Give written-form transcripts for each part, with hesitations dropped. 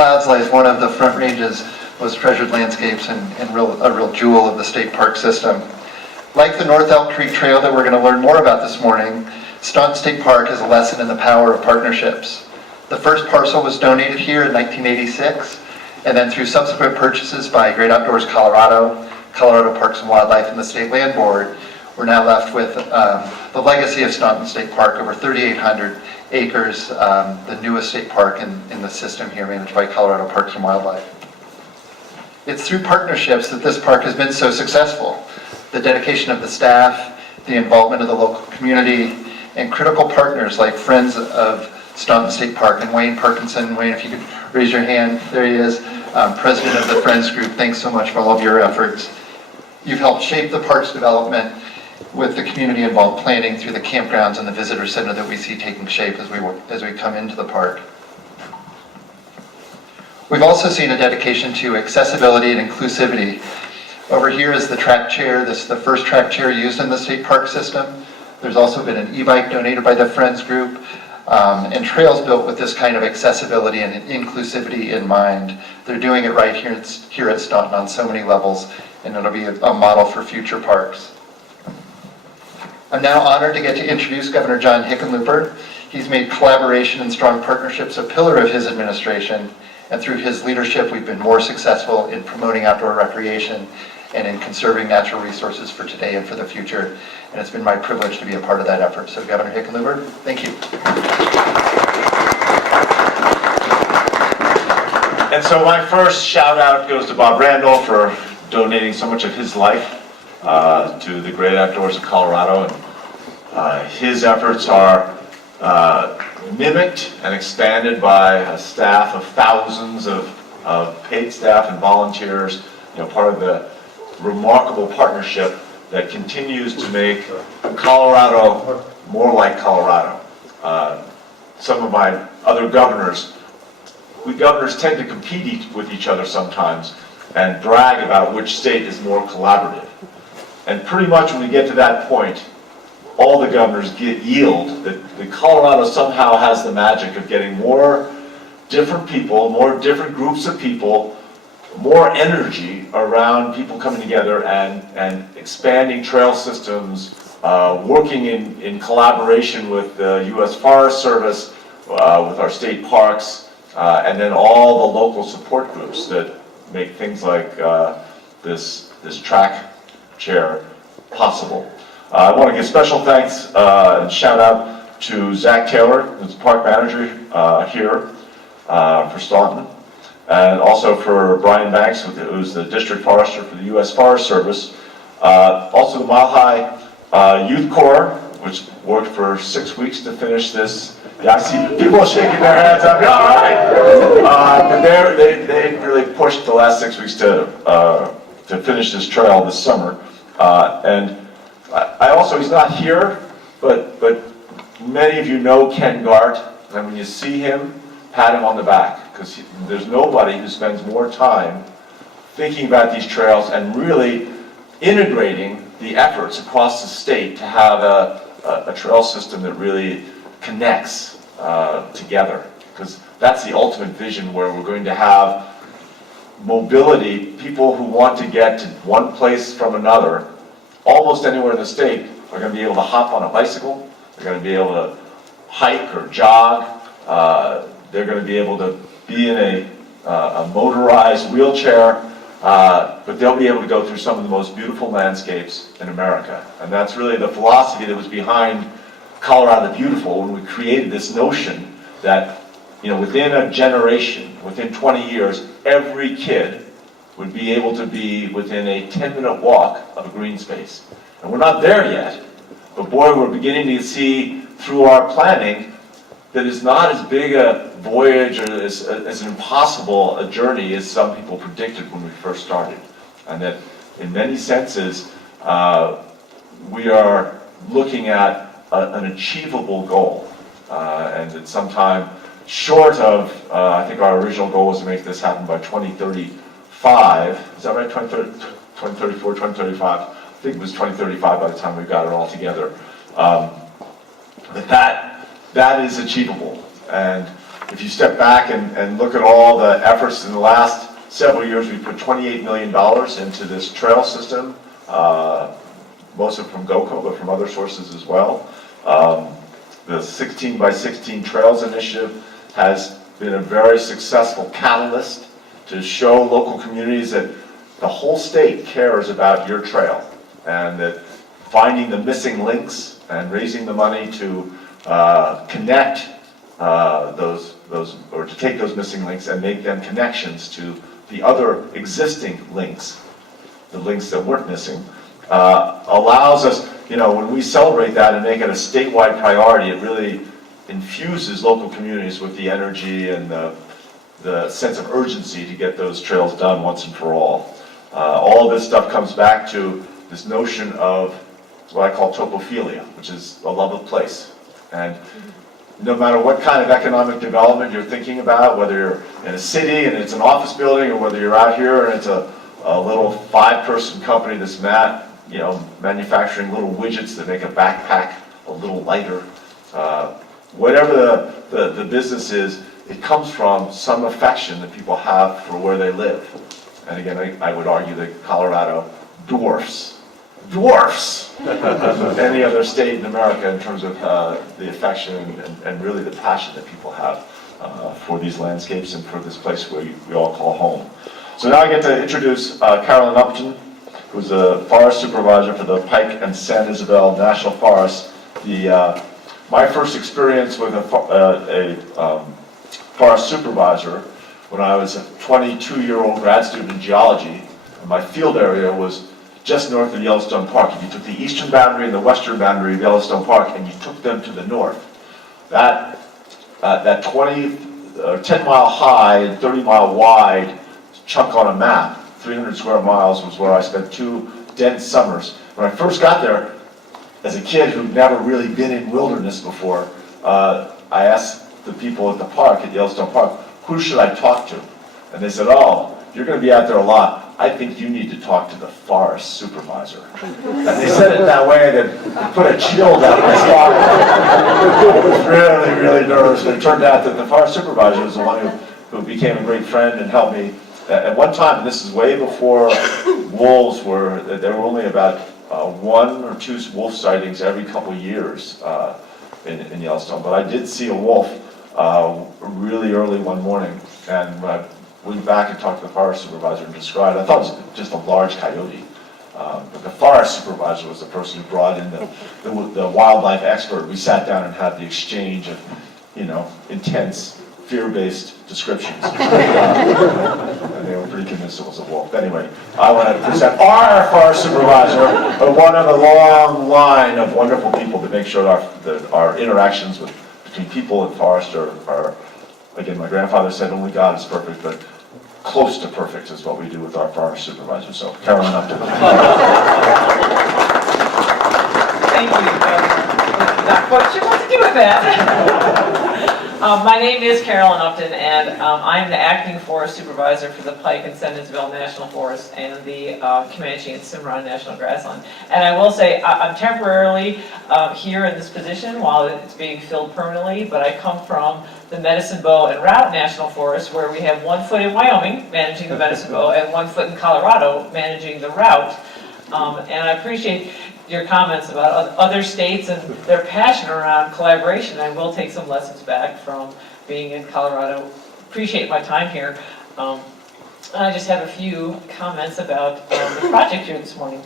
Clouds lies one of the Front Range's most treasured landscapes and a real jewel of the state park system. Like the North Elk Creek Trail that we're going to learn more about this morning, Staunton State Park is a lesson in the power of partnerships. The first parcel was donated here in 1986, and then through subsequent purchases by Great Outdoors Colorado, Colorado Parks and Wildlife, and the State Land Board, we're now left with the legacy of Staunton State Park, over 3,800 acres, the newest state park in the system here, managed by Colorado Parks and Wildlife. It's through partnerships that this park has been so successful. The dedication of the staff, the involvement of the local community, and critical partners like Friends of Staunton State Park, and Wayne Parkinson. Wayne, if you could raise your hand, there he is, president of the Friends Group. Thanks so much for all of your efforts. You've helped shape the park's development with the community involved planning through the campgrounds and the visitor center that we see taking shape as we come into the park. We've also seen a dedication to accessibility and inclusivity. Over here is the track chair. This is the first track chair used in the state park system. There's also been an e-bike donated by the Friends Group, and trails built with this kind of accessibility and inclusivity in mind. They're doing it right here at Staunton on so many levels, and it'll be a model for future parks. I'm now honored to get to introduce Governor John Hickenlooper. He's made collaboration and strong partnerships a pillar of his administration, and through his leadership, we've been more successful in promoting outdoor recreation and in conserving natural resources for today and for the future. And it's been my privilege to be a part of that effort. So Governor Hickenlooper, thank you. And so my first shout out goes to Bob Randall for donating so much of his life to the Great Outdoors of Colorado. And his efforts are mimicked and expanded by a staff of thousands of paid staff and volunteers, part of the remarkable partnership that continues to make Colorado more like Colorado. Some of my other governors, we governors tend to compete with each other sometimes and brag about which state is more collaborative. And pretty much when we get to that point, all the governors yield that Colorado somehow has the magic of getting more different people, more different groups of people, more energy around people coming together and expanding trail systems, working in collaboration with the U.S. Forest Service, with our state parks, and then all the local support groups that make things like this track chair possible. I want to give special thanks and shout out to Zach Taylor, who's the park manager here for Staunton, and also for Brian Banks, who's the district forester for the U.S. Forest Service. Also the Mile High Youth Corps, which worked for 6 weeks to finish this. Yeah, I see people shaking their heads. I'm all right. But they really pushed the last 6 weeks to finish this trail this summer. And I also, he's not here, but many of you know Ken Gart, and when you see him, pat him on the back, because there's nobody who spends more time thinking about these trails and really integrating the efforts across the state to have a trail system that really connects together, because that's the ultimate vision, where we're going to have mobility, people who want to get to one place from another, almost anywhere in the state, are going to be able to hop on a bicycle, they're going to be able to hike or jog, they're going to be able to be in a motorized wheelchair, but they'll be able to go through some of the most beautiful landscapes in America. And that's really the philosophy that was behind Colorado the Beautiful, when we created this notion that, within a generation, within 20 years, every kid would be able to be within a 10-minute walk of a green space. And we're not there yet, but boy, we're beginning to see through our planning that it's not as big a voyage or as impossible a journey as some people predicted when we first started. And that in many senses, we are looking at an achievable goal. And that sometime short of, I think our original goal was to make this happen by 2035. Is that right? 2034, 2035? I think it was 2035 by the time we got it all together. But that is achievable. And if you step back and look at all the efforts in the last several years, we put $28 million into this trail system, most of it from GOCO, but from other sources as well. The 16 by 16 Trails Initiative has been a very successful catalyst to show local communities that the whole state cares about your trail, and that finding the missing links and raising the money to connect those, or to take those missing links and make them connections to the other existing links, the links that weren't missing, allows us, when we celebrate that and make it a statewide priority, it really infuses local communities with the energy and the sense of urgency to get those trails done once and for all. All of this stuff comes back to this notion of what I call topophilia, which is a love of place. And no matter what kind of economic development you're thinking about, whether you're in a city and it's an office building, or whether you're out here and it's a little 5-person company that's manufacturing little widgets that make a backpack a little lighter, whatever the business is, it comes from some affection that people have for where they live. And again, I would argue that Colorado dwarfs any other state in America in terms of the affection and really the passion that people have for these landscapes and for this place where we all call home. So now I get to introduce Carolyn Upton, who's a forest supervisor for the Pike and San Isabel National Forest. My first experience with a forest supervisor when I was a 22-year-old grad student in geology, and my field area was just north of Yellowstone Park. If you took the eastern boundary and the western boundary of Yellowstone Park and you took them to the north, that 10-mile high and 30-mile wide chunk on a map, 300 square miles, was where I spent 2 dense summers. When I first got there, as a kid who'd never really been in wilderness before, I asked the people at the park, at Yellowstone Park, who should I talk to? And they said, oh, you're going to be out there a lot. I think you need to talk to the forest supervisor. And they said it that way that put a chill down my spine. I was really, really nervous. But it turned out that the forest supervisor was the one who became a great friend and helped me. At one time, and this is way before wolves there were only about 1 or 2 wolf sightings every couple years in Yellowstone. But I did see a wolf really early one morning, and went back and talked to the forest supervisor and described it. I thought it was just a large coyote. But the forest supervisor was the person who brought in the wildlife expert. We sat down and had the exchange of, intense, fear-based descriptions. And they were pretty convinced it was a wolf. Anyway, I want to present our forest supervisor, one of a long line of wonderful people to make sure that our interactions between people and forest are, again, my grandfather said only God is perfect, but close to perfect is what we do with our forest supervisor. So, Carolyn Upton. Thank you. Not quite sure what to do with that. My name is Carolyn Upton, and I'm the acting forest supervisor for the Pike and San Isabel National Forest and the Comanche and Cimarron National Grassland. And I will say, I'm temporarily here in this position while it's being filled permanently, but I come from the Medicine Bow and Route National Forest, where we have 1 foot in Wyoming managing the Medicine Bow and 1 foot in Colorado managing the Route. And I appreciate your comments about other states and their passion around collaboration. I will take some lessons back from being in Colorado. Appreciate my time here. And I just have a few comments about the project here this morning.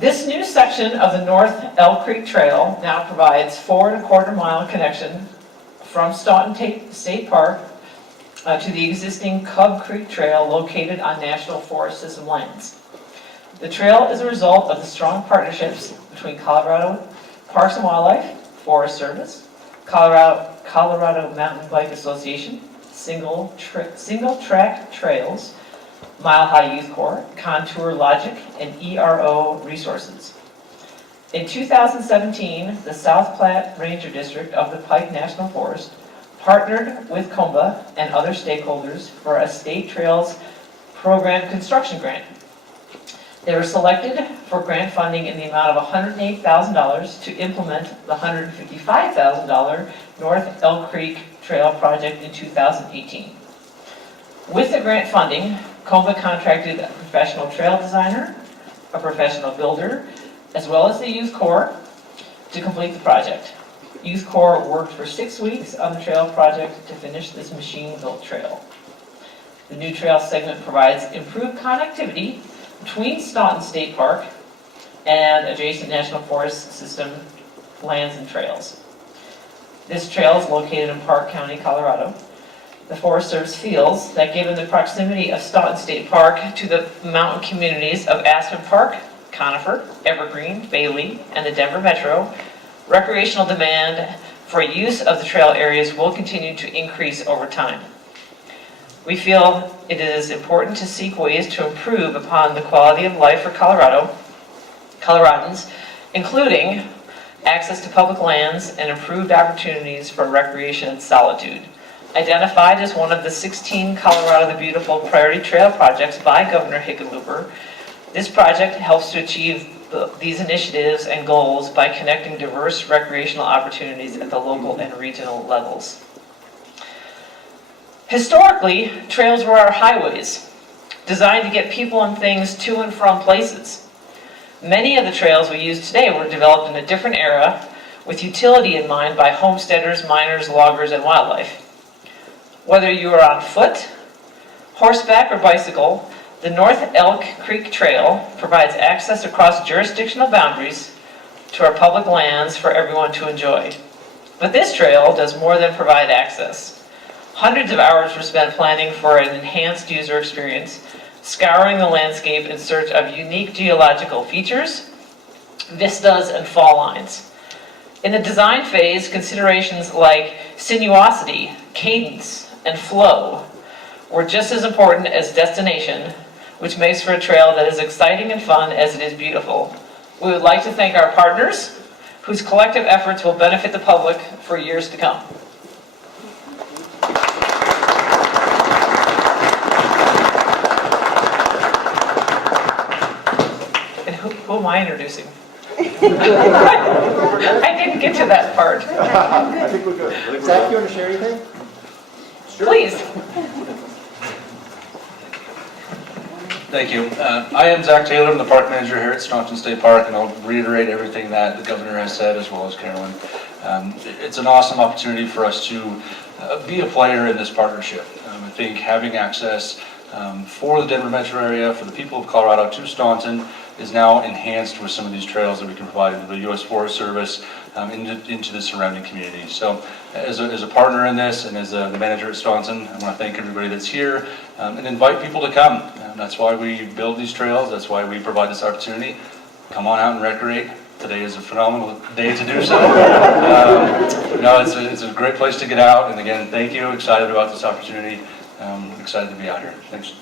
This new section of the North Elk Creek Trail now provides 4.25-mile connection from Staunton State Park to the existing Cub Creek Trail located on National Forest System lands. The trail is a result of the strong partnerships between Colorado Parks and Wildlife, Forest Service, Colorado Mountain Bike Association, Single Track Trails, Mile High Youth Corps, Contour Logic, and ERO Resources. In 2017, the South Platte Ranger District of the Pike National Forest partnered with COMBA and other stakeholders for a State Trails Program construction grant. They were selected for grant funding in the amount of $108,000 to implement the $155,000 North Elk Creek Trail project in 2018. With the grant funding, COMA contracted a professional trail designer, a professional builder, as well as the Youth Corps to complete the project. Youth Corps worked for 6 weeks on the trail project to finish this machine-built trail. The new trail segment provides improved connectivity between Staunton State Park and adjacent National Forest system lands and trails. This trail is located in Park County, Colorado. The Forest Service feels that given the proximity of Staunton State Park to the mountain communities of Aspen Park, Conifer, Evergreen, Bailey, and the Denver Metro, recreational demand for use of the trail areas will continue to increase over time. We feel it is important to seek ways to improve upon the quality of life for Coloradans, including access to public lands and improved opportunities for recreation and solitude. Identified as one of the 16 Colorado the Beautiful priority trail projects by Governor Hickenlooper, this project helps to achieve these initiatives and goals by connecting diverse recreational opportunities at the local and regional levels. Historically, trails were our highways, designed to get people and things to and from places. Many of the trails we use today were developed in a different era with utility in mind by homesteaders, miners, loggers, and wildlife. Whether you are on foot, horseback, or bicycle, the North Elk Creek Trail provides access across jurisdictional boundaries to our public lands for everyone to enjoy. But this trail does more than provide access. Hundreds of hours were spent planning for an enhanced user experience, scouring the landscape in search of unique geological features, vistas, and fall lines. In the design phase, considerations like sinuosity, cadence, and flow were just as important as destination, which makes for a trail that is exciting and fun as it is beautiful. We would like to thank our partners, whose collective efforts will benefit the public for years to come. And who am I introducing? I didn't get to that part. I think we're good. Zach, you want to share anything? Please. Thank you. I am Zach Taylor. I'm the park manager here at Staunton State Park, and I'll reiterate everything that the governor has said, as well as Carolyn. It's an awesome opportunity for us to be a player in this partnership. I think having access for the Denver metro area, for the people of Colorado to Staunton, is now enhanced with some of these trails that we can provide into the U.S. Forest Service, into the surrounding communities. So as a partner in this and as the manager at Staunton, I want to thank everybody that's here and invite people to come. That's why we build these trails. That's why we provide this opportunity. Come on out and recreate. Today is a phenomenal day to do so. It's a great place to get out. And again, thank you. Excited about this opportunity. Excited to be out here. Thanks.